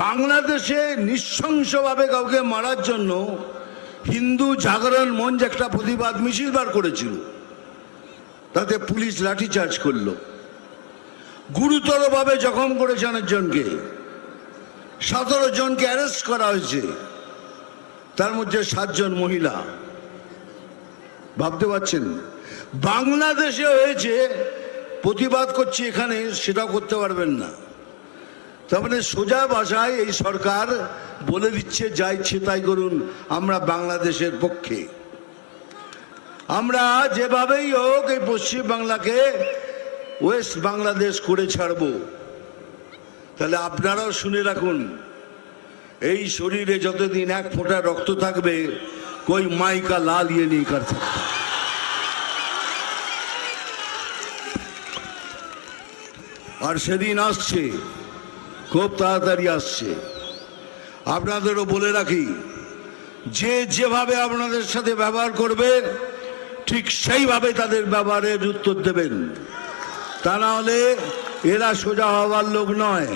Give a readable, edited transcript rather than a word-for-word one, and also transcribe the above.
বাংলাদেশে নৃশংসভাবে কাউকে মারার জন্য হিন্দু জাগরণ মঞ্চ একটা প্রতিবাদ মিছিল বার করেছিল, তাতে পুলিশ লাঠিচার্জ করলো, গুরুতরভাবে জখম করেছে অনেকজনকে, 17 জনকে অ্যারেস্ট করা হয়েছে, তার মধ্যে 7 জন মহিলা। ভাবতে পারছেন বাংলাদেশে হয়েছে, প্রতিবাদ করছি এখানে সেটাও করতে পারবেন না। তার মানে সোজা ভাষায় এই সরকার বলে দিচ্ছে যা ইচ্ছে তাই করুন, আমরা বাংলাদেশের পক্ষে। আমরা যেভাবেই হোক এই পশ্চিম বাংলাকে ওয়েস্ট বাংলাদেশ করে ছাড়ব। তাহলে আপনারাও শুনে রাখুন, এই শরীরে যতদিন 1 ফোঁটা রক্ত থাকবে कोई माई का लाल ये नहीं कर सकता। আর সেদিন আসছে, খুব তাড়াতাড়ি আসছে। আপনাদেরও বলে রাখি, যে যেভাবে আপনাদের সাথে ব্যবহার করবে ঠিক সেইভাবে তাদের ব্যবহারের উত্তর দেবেন, তা না হলে এরা সোজা হওয়ার লোক নয়।